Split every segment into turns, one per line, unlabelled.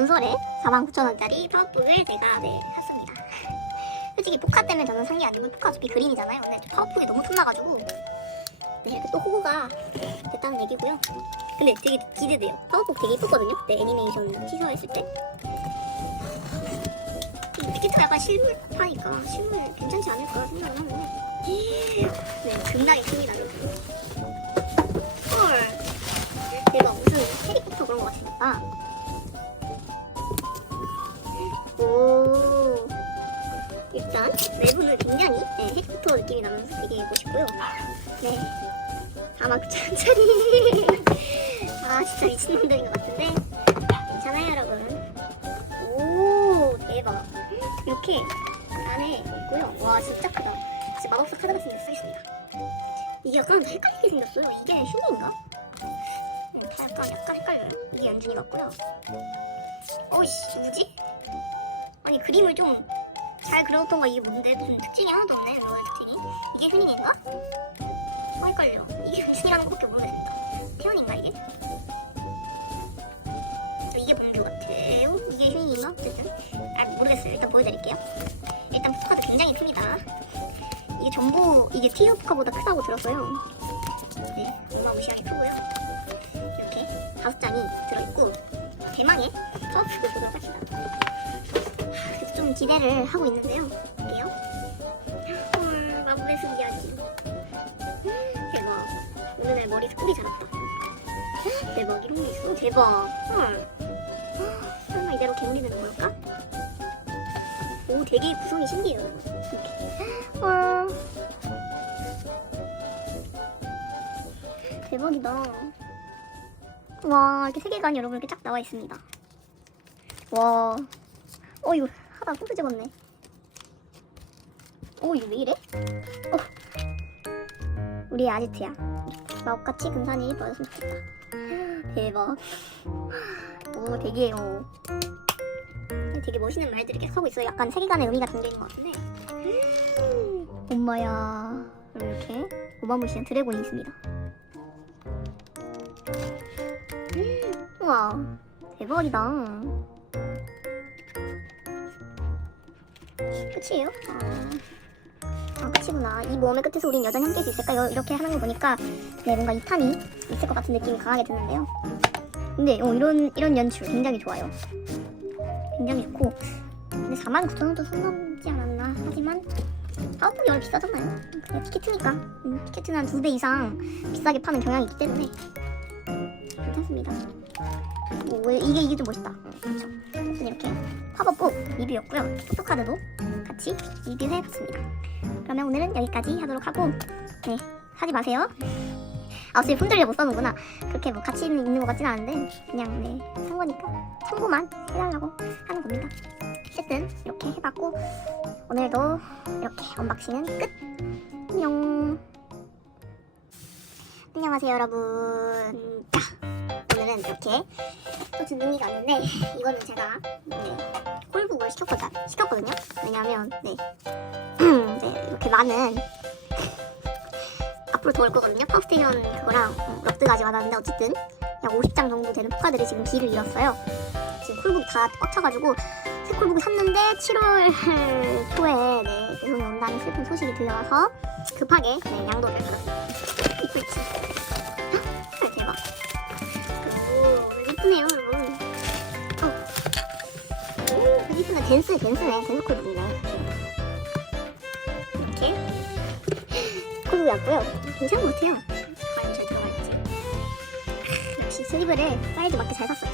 전설의 49,000원짜리 파워북을 제가 네 샀습니다. 솔직히 포카 때문에 저는 산 게 아니고 포카 어차피 그린이잖아요. 근데 파워북이 너무 탐나가지고 네 이렇게 또 호구가 됐다는 얘기고요. 근데 되게 기대돼요. 파워북 되게 이쁘거든요. 네 애니메이션 티저했을 때. 이 티켓가 약간 실물파니까 실물 괜찮지 않을까 생각을 하는데 네 금방이 큽니다. 헐 대박 무슨 해리포터 그런 거 같으니까 오. 일단 내부는 굉장히 네, 해리포터 느낌이 나면서 되게 멋있고요. 네. 49,000원짜리 아 진짜 미친놈들인 것 같은데. 괜찮아요 여러분? 오 대박. 이렇게 안에 있고요. 와 진짜 크다. 진짜 마법사 카드 같은 데 쓰겠습니다. 이게 약간 헷갈리게 생겼어요. 이게 흉인가? 네, 다 약간 약간 헷갈려요. 이게 연준이 같고요. 어이씨 뭐지? 아니 그림을 좀 잘 그려뒀던가 이게 뭔데? 무슨 특징이 하나도 없네 이거의 특징이. 이게 흔인인가? 어 헷갈려. 이게 연준이라는 것밖에 모르겠다 태연인가 이게? 또 이게 본주 같아요? 이게 흔인인가? 어쨌든. 아 모르겠어요. 일단 보여드릴게요. 일단 포카도 굉장히 큽니다. 이게 전부 이게 티어 포카보다 크다고 들었어요. 네 어마무시하게 크고요. 이렇게 다섯 장이 들어있고 대망의 서프를 보도록 합시다 그래서 좀 기대를 하고 있는데요. 볼게요. 헐 마법의 숲 이야기 대박. 오늘 머리 스쿨이 자랐다. 대박 이런 게 있어? 대박. 헐. 설마 이대로 괴물이 되는 걸까? 오 되게 구성이 신기해요. 대박이다. 와 이렇게 세계관이 여러분 이렇게 쫙 나와 있습니다. 와 어 이거 하다 또 뒤집었네. 어 이거 왜 이래? 어. 우리 아지트야. 마법같이 근사히 보였으면 좋겠다. 대박. 오어 되게 멋있는 말들이 계속 하고 있어요. 약간 세계관의 의미가 담겨 있는 것 같은데. 엄마야. 이렇게 오마무시한 드래곤이 있습니다. 우와. 대박이다 끝이에요? 아, 아 끝이구나. 이 모험의 끝에서 우린 여전히 함께할 수 있을까? 요- 이렇게 하는 거 보니까 네 뭔가 이탄이 있을 것 같은 느낌이 강하게 드는데요. 근데 어, 이런 이런 연출 굉장히 좋아요. 굉장히 좋고. 근데 49,000원도 손 넘지 않았나? 하지만 아웃북이 원래 비싸잖아요. 그래 티켓이니까. 음, 티켓은 한 두 배 이상 비싸게 파는 경향이 있기 때문에 괜찮습니다 오, 이게 이게 좀 멋있다. 음, 그렇죠. 이렇게 팝업북 리뷰였고요. 포토카드도 같이 리뷰해봤습니다. 그러면 오늘은 여기까지 하도록 하고 네 하지 마세요. 아 어차피 품절이라 못 사는구나. 그렇게 뭐 가치 있는 것 같진 않은데 그냥 네 산 거니까 참고만 해달라고 하는 겁니다. 어쨌든 이렇게 해봤고 오늘도 이렇게 언박싱은 끝. 안녕. 안녕하세요 여러분. 자, 오늘은 이렇게 또 준둥이가 왔는데 이거는 제가 네, 콜북을 시켰거든, 시켰거든요. 왜냐하면 네. 이제 이렇게 많은 앞으로 더 올 거거든요. 파워스테이션 그거랑 음, 럭드까지 받았는데 어쨌든 약 50장 정도 되는 포카들이 지금 길을 잃었어요. 지금 콜북이 다꽉 차가지고 새 콜북을 샀는데 7월 초에 네, 배송이 온다는 슬픈 소식이 들려와서 급하게 네, 양도를 받았습니다. 이쁘지? 이쁘네 댄스 댄스네 댄스 콜북이네 이렇게. 콜북이 왔고요. 괜찮은 것 같아요. 과연 잘 들어갈지. 역시 슬리브를 사이즈 맞게 잘 샀어요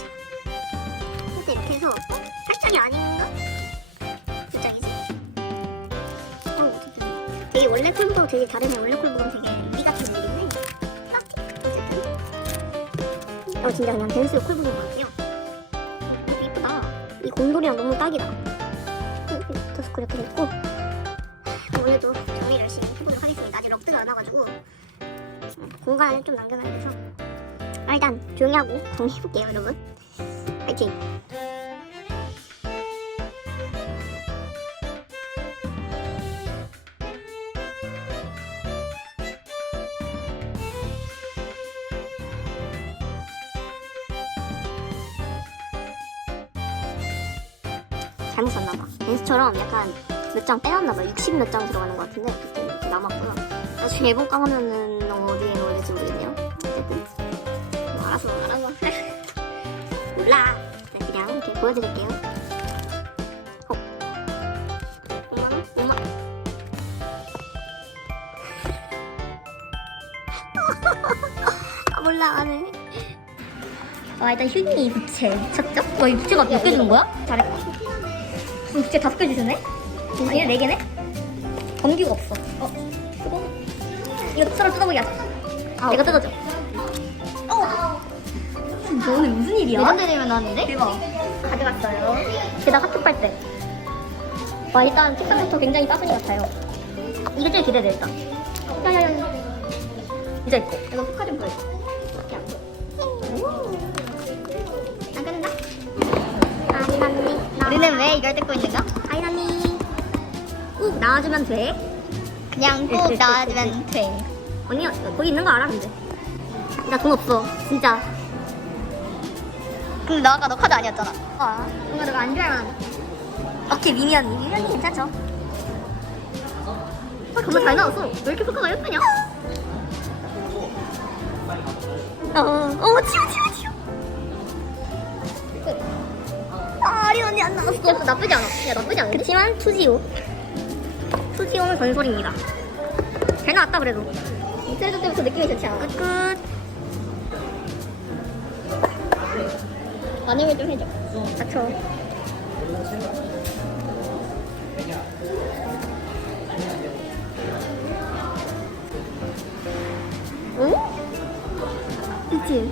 근데 이렇게 해서 어? 팔짱이 아닌가? 팔짱이지. 어 되게 원래 콜북하고 되게 다르네 원래 콜북은 되게 유리 같은 어쨌든. 어 진짜 그냥 댄스 콜북인 것 같아요 이 곰돌이랑 너무 딱이다. 더스크 이렇게 됐고 오늘도 정리 열심히 해보도록 하겠습니다. 아직 럭드가 음, 공간을 좀 남겨놔야 돼서. 아, 일단 조용히 하고 정리해볼게요 여러분. 파이팅 잘못 샀나봐. 벤스처럼 약간 몇 장 빼놨나봐. 60 몇 장 들어가는 것 같은데 이렇게 남았고요. 나중에 앨범 하면은 어디에 넣어야 될지 모르겠네요. 어쨌든 뭐 알아서 알아서 몰라. 네, 그냥 이렇게 보여드릴게요. 어. 5만 원? 5만 원. 아 몰라 안 해. 와 일단 휴닝이 부채 미쳤죠? 와 이 부채가 몇 개 주는 거야? 잘했다 지금 부채 다섯 개 주시네? 아니야 네 개네? 검기가 없어 어? 이거? 이거 서로 뜯어보기 하자 내가 뜯어줘 어! 너 오늘 무슨 일이야? 레전드 되면 나왔는데? 대박 가져갔어요 게다가 카톡 할때와 일단 책상부터 굉장히 따뜻이 같아요 이게 제일 기대돼 일단 야야야 이제 있고 이거 포카 좀 보여줘 이렇게. 안 우리는 왜 이걸 듣고 있는가? 아이라니. 꾹 나와주면 돼. 그냥 꾹 나와주면 돼. 언니 거기 있는 거 알아 근데? 나 돈 없어 진짜. 근데 너 아까 너 카드 아니었잖아. 아 뭔가 너가 안 좋아하면 오케이 미니 언니. 미니 언니 괜찮죠? 아 정말 잘 나왔어 왜 이렇게 효과가 예쁘냐? 어, 어, 치워, 치워, 치워. 안 나왔어. 나쁘지 않아. 야, 나쁘지 않은데? 그렇지만 투지오. 투지오는 전설입니다. 잘 나왔다, 그래도. 트레저 때부터 느낌이 좋지 않아? 끝, 끝. 반응을 좀 해줘. 닥쳐. 오? 그치?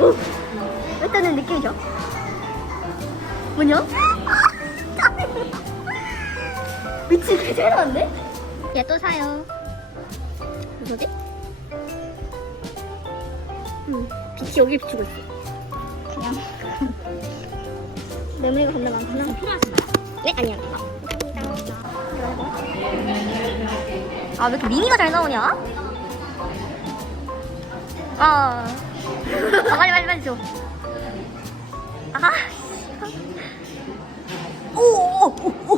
오! 일단은 느낌이 좋아. 뭐냐? 미친 개잘 나왔네? 얘 또 사요. 뭐지? 응, 빛이 여기 비추고 있어. 그냥. 메모리가 겁나 많구나. 필요하신가요? 네, 아니요. 아, 왜 이렇게 미니가 잘 나오냐? 아, 아 빨리 빨리 빨리 줘. 아, 오, 오, 오, 오.